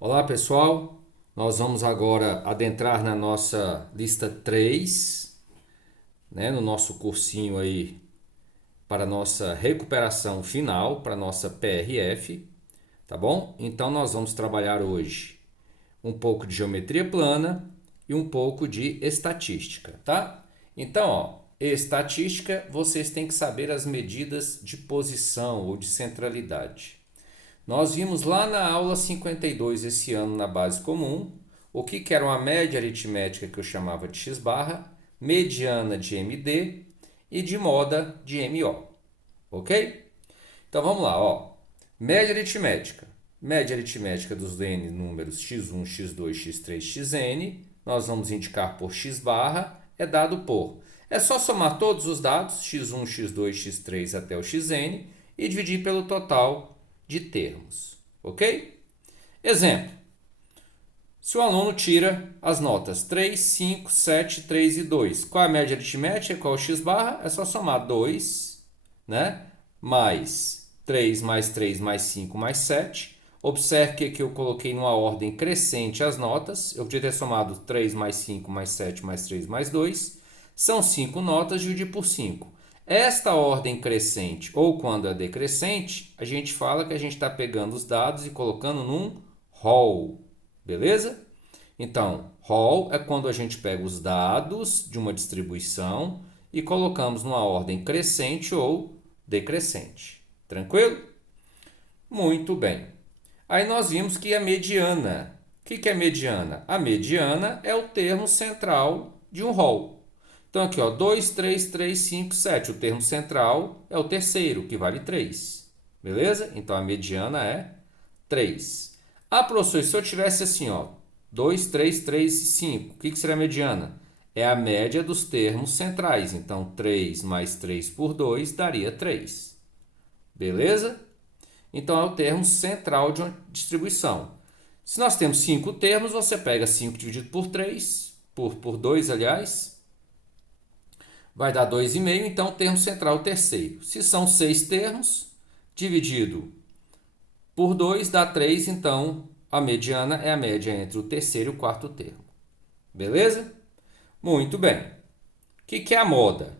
Olá pessoal, nós vamos agora adentrar na nossa lista 3, né, no nosso cursinho aí para nossa recuperação final, para nossa PRF, tá bom? Então nós vamos trabalhar hoje um pouco de geometria plana e um pouco de estatística, tá? Então, estatística, vocês têm que saber as medidas de posição ou de centralidade. Nós vimos lá na aula 52 esse ano na base comum o que era uma média aritmética que eu chamava de x barra, mediana de MD e de moda de MO, ok? Então vamos lá, média aritmética. Média aritmética dos n números x1, x2, x3, xn, nós vamos indicar por x barra, é dado por. É só somar todos os dados, x1, x2, x3 até o xn, e dividir pelo total de termos, ok? Exemplo: se o aluno tira as notas 3, 5, 7, 3 e 2, qual é a média aritmética? Qual é o x barra? É só somar 2, né? Mais 3, mais 3, mais 5, mais 7. Observe que aqui eu coloquei numa ordem crescente as notas. Eu podia ter somado 3 mais 5, mais 7, mais 3, mais 2. São 5 notas, dividir por 5. Esta ordem crescente, ou quando é decrescente, a gente fala que a gente está pegando os dados e colocando num hall. Beleza? Então, hall é quando a gente pega os dados de uma distribuição e colocamos numa ordem crescente ou decrescente. Tranquilo? Muito bem. Aí nós vimos que a mediana. O que é mediana? A mediana é o termo central de um hall. Então aqui, 2, 3, 3, 5, 7. O termo central é o terceiro, que vale 3. Beleza? Então a mediana é 3. Ah, professor, se eu tivesse assim, 2, 3, 3 e 5, o que seria a mediana? É a média dos termos centrais. Então 3 mais 3 por 2 daria 3. Beleza? Então é o termo central de uma distribuição. Se nós temos 5 termos, você pega 5 dividido por 3, por 2, aliás, vai dar 2,5, então o termo central é o terceiro. Se são 6 termos, dividido por 2 dá 3, então a mediana é a média entre o terceiro e o quarto termo. Beleza? Muito bem. O que é a moda?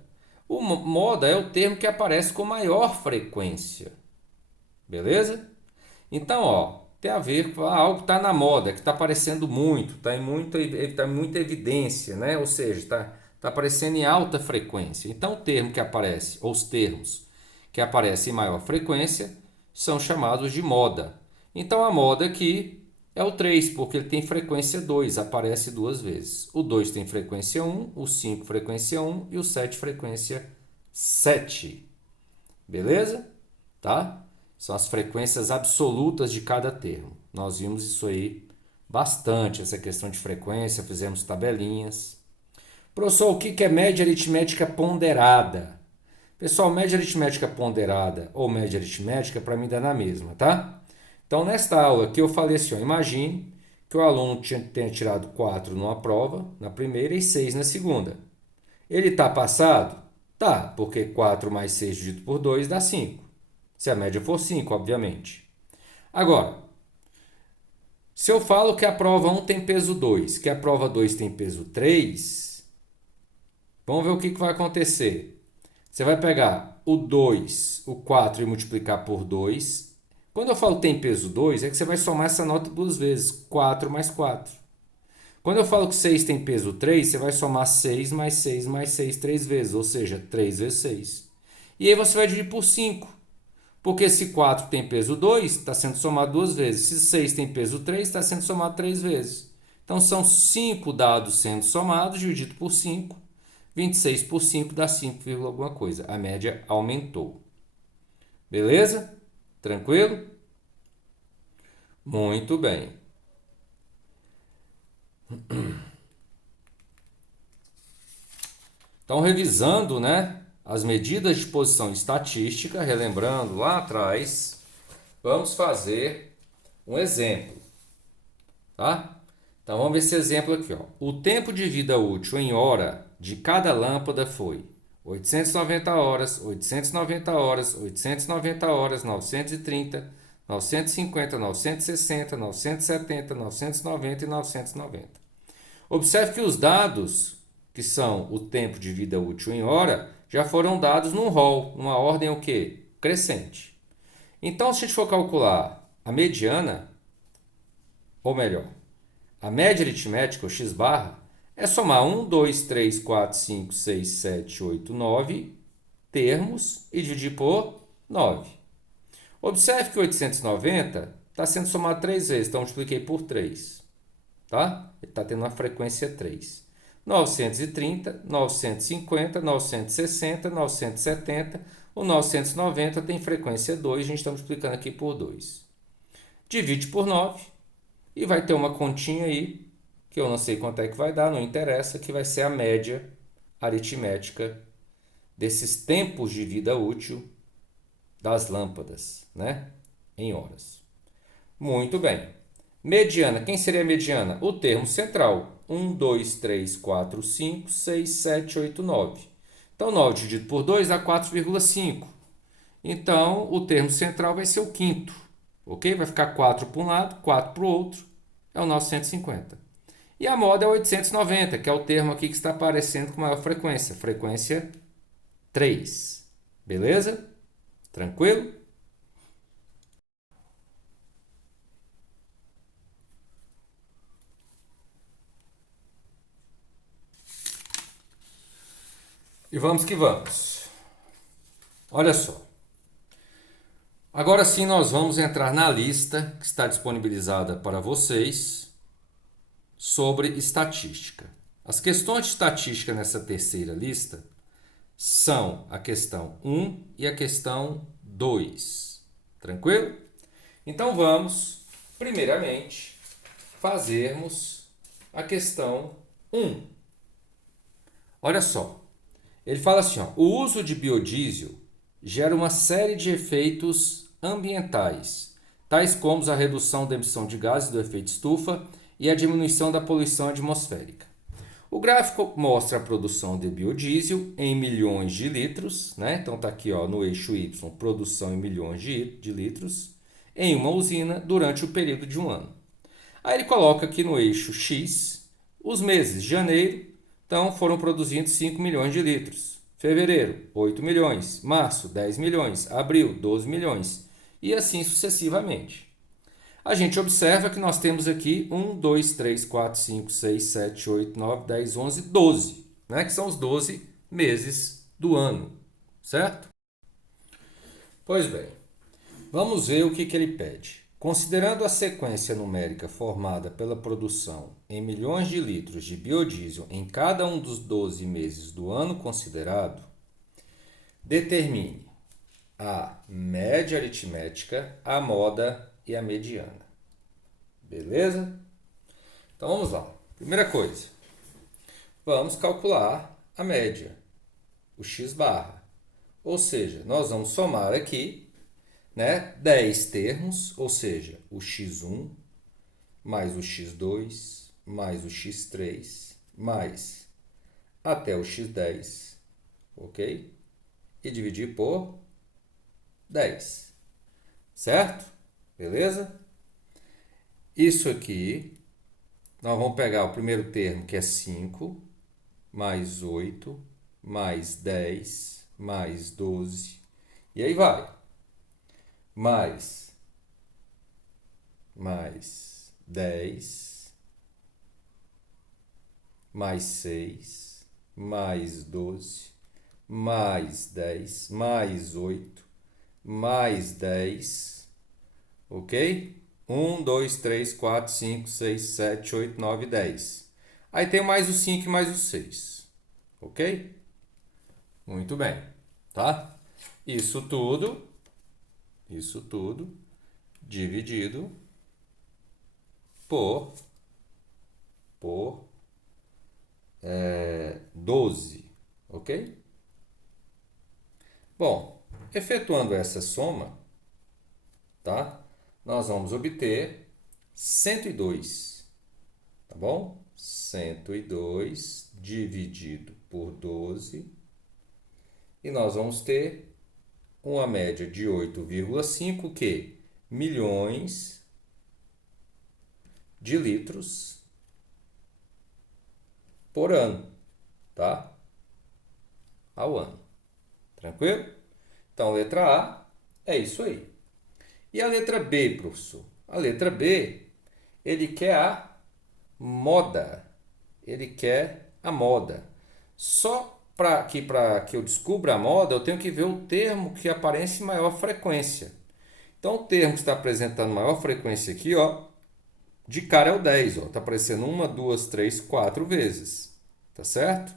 O moda é o termo que aparece com maior frequência. Beleza? Então, tem a ver com algo que está na moda, que está aparecendo muito, tá em muita evidência, né? Ou seja, tá aparecendo em alta frequência. Então, o termo que aparece, ou os termos que aparecem em maior frequência, são chamados de moda. Então, a moda aqui é o 3 porque ele tem frequência 2, aparece duas vezes. O 2 tem frequência 1, o 5 frequência 1 e o 7 frequência 7. Beleza? Tá? São as frequências absolutas de cada termo. Nós vimos isso aí bastante, essa questão de frequência, fizemos tabelinhas. Professor, o que é média aritmética ponderada? Pessoal, média aritmética ponderada ou média aritmética para mim dá na mesma, tá? Então, nesta aula aqui eu falei assim, imagine que o aluno tenha tirado 4 numa prova, na primeira, e 6 na segunda. Ele está passado? Tá, porque 4 mais 6 dividido por 2 dá 5. Se a média for 5, obviamente. Agora, se eu falo que a prova 1 tem peso 2, que a prova 2 tem peso 3, vamos ver o que vai acontecer. Você vai pegar o 2, o 4 e multiplicar por 2. Quando eu falo tem peso 2, é que você vai somar essa nota duas vezes. 4 mais 4. Quando eu falo que 6 tem peso 3, você vai somar 6 mais 6 mais 6 três vezes, ou seja, 3 vezes 6. E aí você vai dividir por 5. Porque se 4 tem peso 2, está sendo somado duas vezes. Se 6 tem peso 3, está sendo somado três vezes. Então são 5 dados sendo somados, dividido por 5. 26 por 5 dá 5, alguma coisa. A média aumentou. Beleza? Tranquilo? Muito bem. Então, revisando, né, as medidas de posição estatística, relembrando lá atrás, vamos fazer um exemplo, tá? Então vamos ver esse exemplo aqui, O tempo de vida útil em hora de cada lâmpada foi 890 horas, 890 horas, 890 horas, 930, 950, 960, 970, 990 e 990. Observe que os dados, que são o tempo de vida útil em hora, já foram dados num rol, numa ordem o quê? Crescente. Então, se a gente for calcular a mediana, ou melhor, a média aritmética, o x barra, é somar 1, 2, 3, 4, 5, 6, 7, 8, 9 termos e dividir por 9. Observe que 890 está sendo somado 3 vezes, então multipliquei por 3. Tá? Ele está tendo uma frequência 3. 930, 950, 960, 970. O 990 tem frequência 2, a gente está multiplicando aqui por 2. Divide por 9 e vai ter uma continha aí, que eu não sei quanto é que vai dar, não interessa, que vai ser a média aritmética desses tempos de vida útil das lâmpadas, né? Em horas. Muito bem. Mediana. Quem seria a mediana? O termo central. 1, 2, 3, 4, 5, 6, 7, 8, 9. Então, 9 dividido por 2 dá 4,5. Então, o termo central vai ser o quinto. Ok? Vai ficar 4 para um lado, 4 para o outro. É o nosso 150. E a moda é 890, que é o termo aqui que está aparecendo com maior frequência. Frequência 3. Beleza? Tranquilo? E vamos que vamos. Olha só. Agora sim nós vamos entrar na lista que está disponibilizada para vocês sobre estatística. As questões de estatística nessa terceira lista são a questão 1 e a questão 2. Tranquilo? Então vamos, primeiramente, fazermos a questão 1. Olha só. Ele fala assim, ó, o uso de biodiesel gera uma série de efeitos ambientais, tais como a redução da emissão de gases do efeito estufa e a diminuição da poluição atmosférica. O gráfico mostra a produção de biodiesel em milhões de litros, né? Então está aqui ó, no eixo Y, produção em milhões de litros, em uma usina durante o período de um ano. Aí ele coloca aqui no eixo X os meses. Janeiro, então foram produzidos 5 milhões de litros. Fevereiro, 8 milhões. Março, 10 milhões. Abril, 12 milhões. E assim sucessivamente. A gente observa que nós temos aqui 1, 2, 3, 4, 5, 6, 7, 8, 9, 10, 11, 12. Né? Que são os 12 meses do ano. Certo? Pois bem, vamos ver o que ele pede. Considerando a sequência numérica formada pela produção em milhões de litros de biodiesel em cada um dos 12 meses do ano considerado, determine a média aritmética, a moda e a mediana. Beleza? Então vamos lá. Primeira coisa, vamos calcular a média, o x barra. Ou seja, nós vamos somar aqui, né, 10 termos, ou seja, o x1 mais o x2 mais o x3 mais até o x10, ok? E dividir por 10, certo? Beleza? Isso aqui, nós vamos pegar o primeiro termo, que é 5, mais 8, mais 10, mais 12, e aí vai. Mais 10, mais 6, mais 12, mais 10, mais 8, mais 10, ok? 1, 2, 3, 4, 5, 6, 7, 8, 9, 10. Aí tem mais o 5 e mais o 6, ok? Muito bem, tá? Isso tudo dividido por 12, ok? Bom, efetuando essa soma, tá? Nós vamos obter 102, tá bom? 102 dividido por 12 e nós vamos ter uma média de 8,5, que milhões de litros por ano, tá? Ao ano. Tranquilo? Então, letra A é isso aí. E a letra B, professor? A letra B, ele quer a moda. Ele quer a moda. Só para que eu descubra a moda, eu tenho que ver o termo que aparece em maior frequência. Então, o termo que está apresentando maior frequência aqui, ó, de cara é o 10. Está aparecendo uma, duas, três, quatro vezes. Tá certo?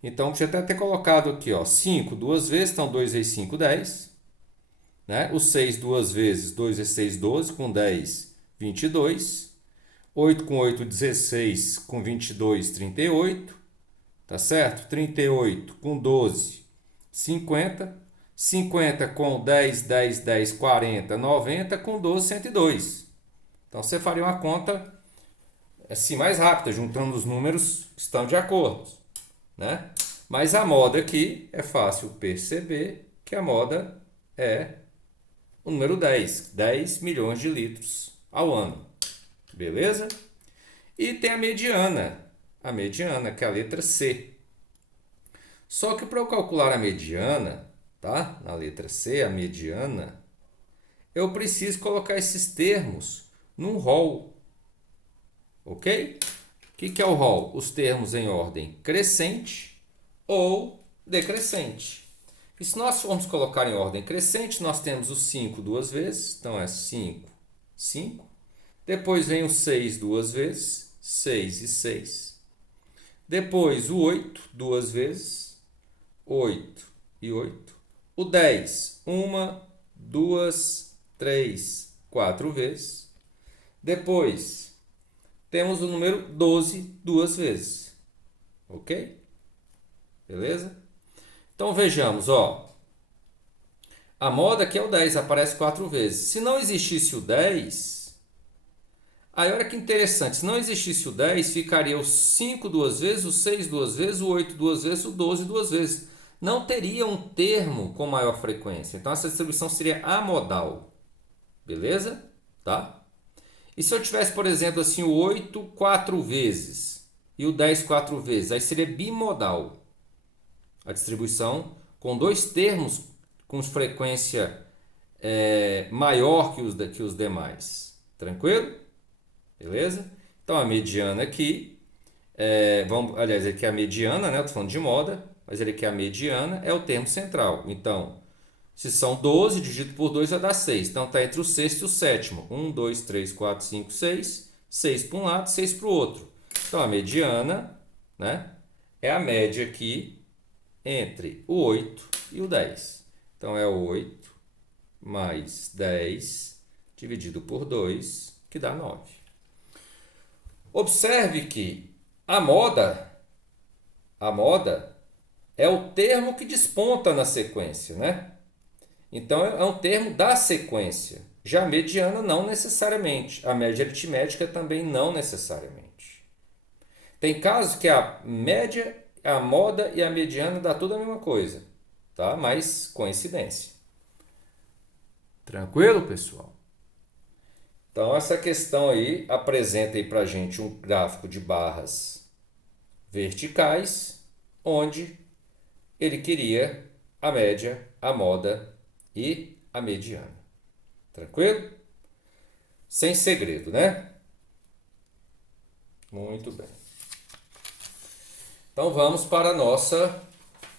Então, deixa eu até ter colocado aqui, ó, 5 duas vezes, então 2 vezes 5, 10. Né? O 6 duas vezes, 2 vezes 6, 12, com 10, 22. 8 com 8, 16, com 22, 38. Tá certo? 38 com 12, 50. 50 com 10, 10, 10, 40, 90, com 12, 102. Então, você faria uma conta assim mais rápida, juntando os números que estão de acordo, né? Mas a moda aqui é fácil perceber que a moda é o número 10, 10 milhões de litros ao ano. Beleza? E tem a mediana, que é a letra C. Só que para eu calcular a mediana, tá? Na letra C, a mediana, eu preciso colocar esses termos num rol. Ok? O que é o rol? Os termos em ordem crescente ou decrescente. E se nós formos colocar em ordem crescente, nós temos o 5 duas vezes, então é 5, 5. Depois vem o 6 duas vezes, 6 e 6. Depois o 8 duas vezes, 8 e 8. O 10, uma, duas, três, quatro vezes. Depois temos o número 12 duas vezes. Ok? Beleza? Então vejamos, ó. A moda aqui é o 10, aparece 4 vezes. Se não existisse o 10, aí olha que interessante, se não existisse o 10, ficaria o 5 duas vezes, o 6 duas vezes, o 8 duas vezes, o 12 duas vezes. Não teria um termo com maior frequência. Então essa distribuição seria amodal. Beleza? Tá? E se eu tivesse, por exemplo, assim, o 8 4 vezes e o 10 4 vezes, aí seria bimodal. A distribuição com dois termos com frequência maior que os demais. Tranquilo? Beleza? Então a mediana aqui, aliás, aqui é a mediana, né? Eu estou falando de moda, mas ele aqui é a mediana, é o termo central. Então, se são 12, dividido por 2 vai dar 6. Então está entre o sexto e o sétimo. 1, 2, 3, 4, 5, 6. 6 para um lado, 6 para o outro. Então a mediana, né, é a média aqui entre o 8 e o 10. Então é 8 mais 10 dividido por 2, que dá 9. Observe que a moda é o termo que desponta na sequência, né? Então é um termo da sequência. Já a mediana não necessariamente. A média aritmética também não necessariamente. Tem casos que a média, a moda e a mediana dá tudo a mesma coisa, tá? Mas coincidência. Tranquilo, pessoal? Então essa questão aí apresenta aí pra gente um gráfico de barras verticais, onde ele queria a média, a moda e a mediana. Tranquilo? Sem segredo, né? Muito bem. Então vamos para a nossa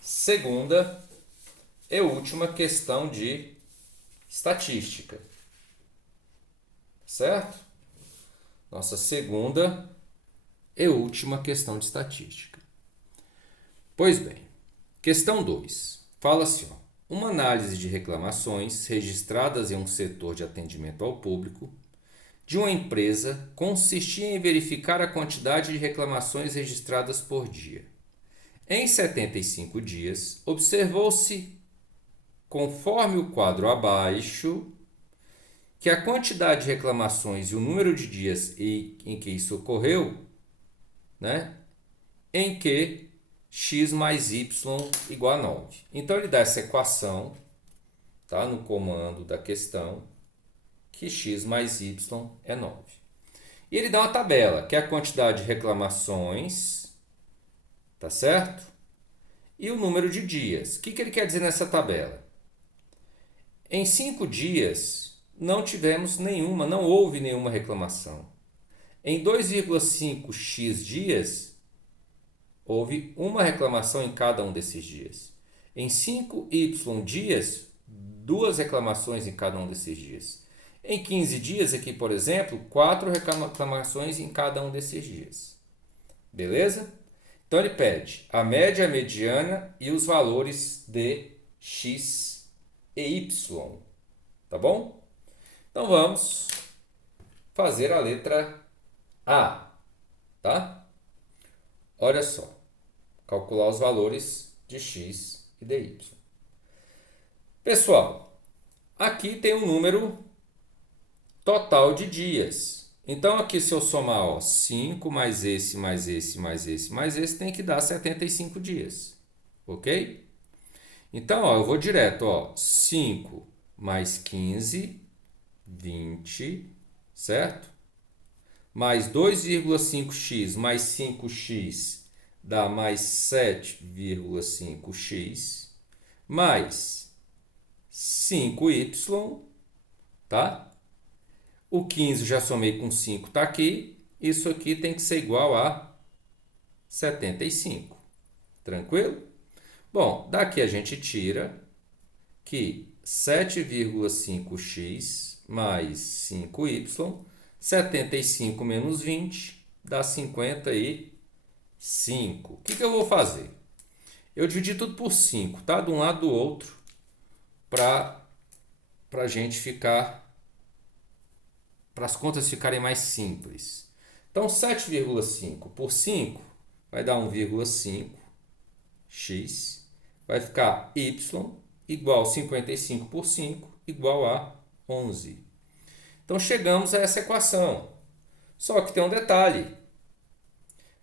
segunda e última questão de estatística. Certo? Nossa segunda e última questão de estatística. Pois bem, questão 2. Fala assim, ó, uma análise de reclamações registradas em um setor de atendimento ao público de uma empresa consistia em verificar a quantidade de reclamações registradas por dia. Em 75 dias, observou-se, conforme o quadro abaixo, que a quantidade de reclamações e o número de dias em que isso ocorreu, né, em que x mais y igual a 9. Então ele dá essa equação, tá, no comando da questão, que x mais y é 9. E ele dá uma tabela, que é a quantidade de reclamações, tá certo? E o número de dias. O que ele quer dizer nessa tabela? Em 5 dias, não tivemos nenhuma, não houve nenhuma reclamação. Em 2,5x dias, houve uma reclamação em cada um desses dias. Em 5y dias, 2 reclamações em cada um desses dias. Em 15 dias, aqui por exemplo, 4 reclamações em cada um desses dias. Beleza? Então ele pede a média, a mediana e os valores de x e y. Tá bom? Então vamos fazer a letra A. Tá? Olha só. Calcular os valores de x e de y. Pessoal, aqui tem um número total de dias. Então, aqui se eu somar, ó, 5 mais esse, mais esse, mais esse, mais esse, tem que dar 75 dias. Ok? Então, ó, eu vou direto, ó, 5 mais 15, 20, certo? Mais 2,5x mais 5x dá mais 7,5x, mais 5y, tá? O 15 já somei com 5, tá aqui. Isso aqui tem que ser igual a 75. Tranquilo? Bom, daqui a gente tira que 7,5x mais 5y, 75 menos 20 dá 55. O que eu vou fazer? Eu dividi tudo por 5, tá? De um lado do outro, para a gente ficar, para as contas ficarem mais simples. Então, 7,5 por 5 vai dar 1,5x, vai ficar y igual 55 por 5 igual a 11. Então, chegamos a essa equação. Só que tem um detalhe.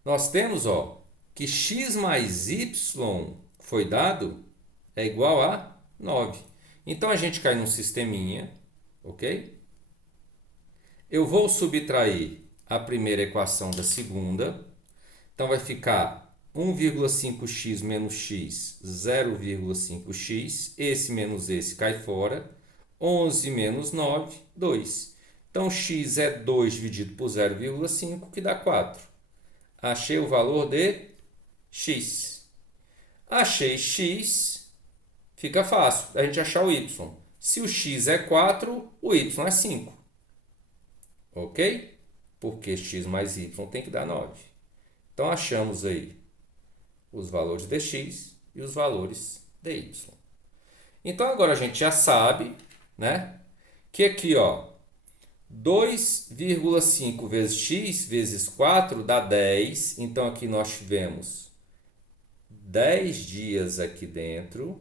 Nós temos, ó, que x mais y foi dado é igual a 9. Então, a gente cai num sisteminha, ok? Eu vou subtrair a primeira equação da segunda. Então, vai ficar 1,5x menos x, 0,5x. Esse menos esse cai fora. 11 menos 9, 2. Então, x é 2 dividido por 0,5, que dá 4. Achei o valor de x. Achei x, fica fácil a gente achar o y. Se o x é 4, o y é 5. Ok? Porque x mais y tem que dar 9. Então, achamos aí os valores de x e os valores de y. Então, agora a gente já sabe, né, que aqui, ó, 2,5 vezes x vezes 4 dá 10. Então, aqui nós tivemos 10 dias aqui dentro,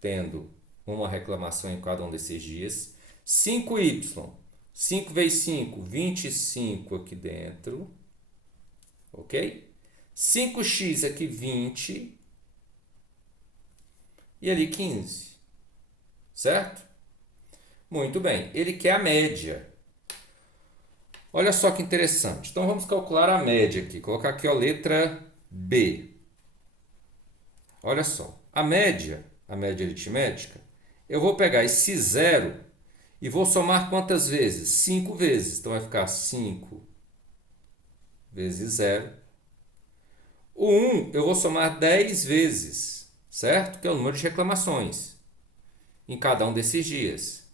tendo uma reclamação em cada um desses dias. 5y, 5 vezes 5, 25 aqui dentro. Ok? 5x aqui, 20. E ali, 15. Certo? Muito bem. Ele quer a média. Olha só que interessante. Então, vamos calcular a média aqui. Colocar aqui a letra B. Olha só. A média aritmética, eu vou pegar esse zero e vou somar quantas vezes? 5 vezes. Então, vai ficar 5 vezes 0. O 1 eu vou somar 10 vezes, certo? Que é o número de reclamações em cada um desses dias.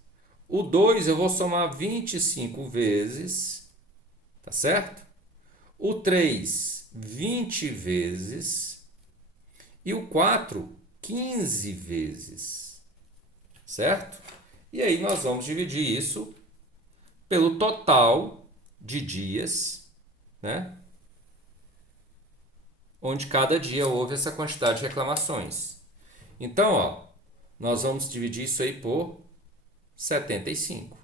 O 2 eu vou somar 25 vezes, tá certo? O 3, 20 vezes. E o 4, 15 vezes, certo? E aí nós vamos dividir isso pelo total de dias, né? Onde cada dia houve essa quantidade de reclamações. Então, ó, nós vamos dividir isso aí por 75,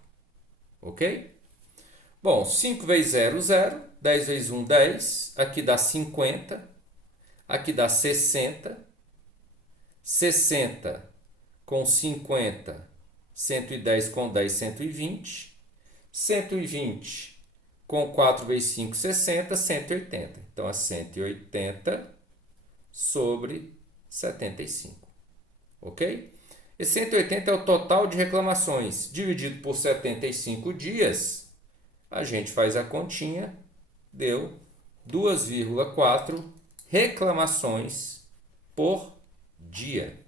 ok? Bom, 5 vezes 0, 0. 10 vezes 1, 10. Aqui dá 50. Aqui dá 60. 60 com 50, 110 com 10, 120. 120 com 4 vezes 5, 60, 180. Então, é 180 sobre 75. Ok? E 180 é o total de reclamações. Dividido por 75 dias, a gente faz a continha, deu 2,4 reclamações por dia.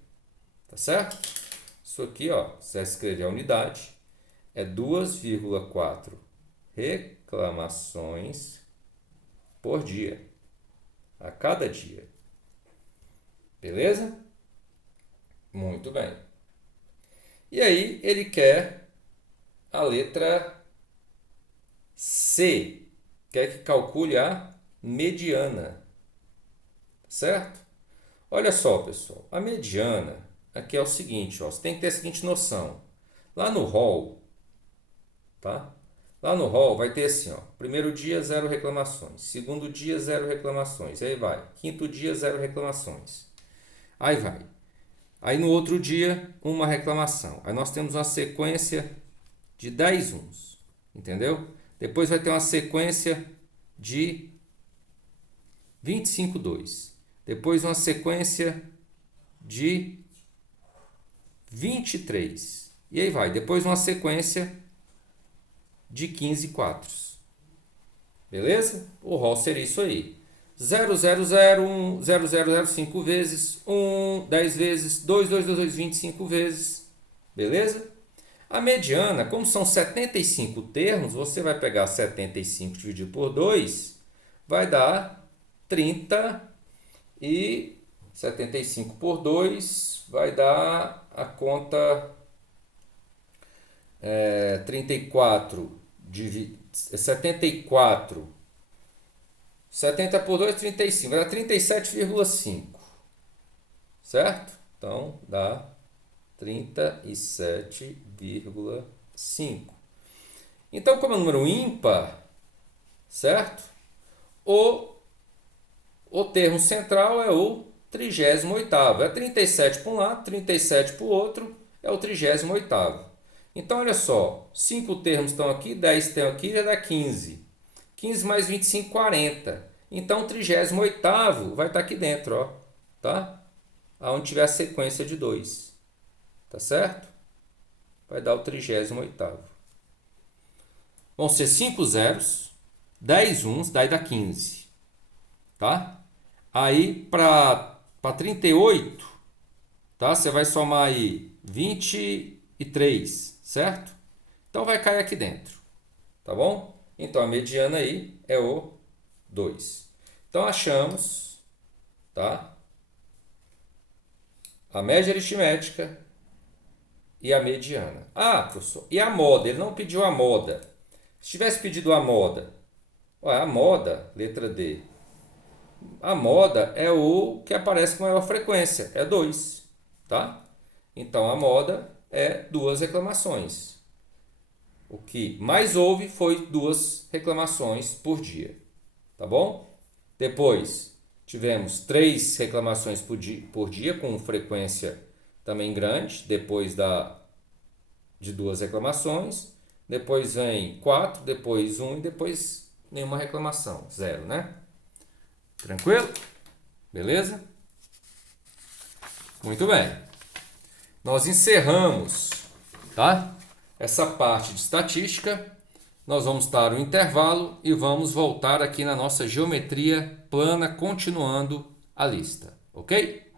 Tá certo? Isso aqui, ó, se você escrever a unidade, é 2,4 reclamações por dia. A cada dia. Beleza? Muito bem. E aí ele quer a letra C. Quer que calcule a mediana. Certo? Olha só, pessoal. A mediana aqui é o seguinte, ó, você tem que ter a seguinte noção. Lá no rol, tá? Lá no rol vai ter assim, ó, primeiro dia 0 reclamações, segundo dia 0 reclamações, aí vai, quinto dia 0 reclamações. Aí vai. Aí no outro dia, uma reclamação. Aí nós temos uma sequência de 10 uns, entendeu? Depois vai ter uma sequência de 25 2. Depois uma sequência de 23. E aí vai. Depois uma sequência de 15 4. Beleza? O rol seria isso aí. 0, 0, 0, 1, 0, 0, 0, 5 vezes, 1, 10 vezes, 2, 2, 2, 2, 25 vezes. Beleza? A mediana, como são 75 termos, você vai pegar 75 dividido por 2, vai dar 30 e 75 por 2 vai dar a conta 34, 74, 70 por 2, 35, vai dar 37,5, certo? Então, dá 37,5. Então, como é um número ímpar, certo? O termo central é o 38º. É 37 para um lado, 37 para o outro, é o 38º. Então, olha só, 5 termos estão aqui, 10 estão aqui, já dá 15. 15 mais 25, 40. Então, o 38º vai estar aqui dentro, ó, tá? Onde tiver a sequência de 2. Tá certo? Vai dar o 38º. Vão ser 5 zeros, 10 uns, daí dá 15. Tá? Aí, para 38, tá? Você vai somar aí 23, certo? Então, vai cair aqui dentro. Tá bom? Então, a mediana aí é o 2. Então, achamos, tá? A média aritmética e a mediana. Ah, professor, e a moda? Ele não pediu a moda. Se tivesse pedido a moda, a moda, letra D. A moda é o que aparece com maior frequência, é 2, tá? Então, a moda é 2 reclamações. O que mais houve foi 2 reclamações por dia, tá bom? Depois, tivemos 3 reclamações por dia com frequência também grande, depois de 2 reclamações. Depois vem 4, depois 1 e depois nenhuma reclamação, 0, né? Tranquilo? Beleza? Muito bem. Nós encerramos, tá? Essa parte de estatística. Nós vamos dar um intervalo e vamos voltar aqui na nossa geometria plana, continuando a lista, ok?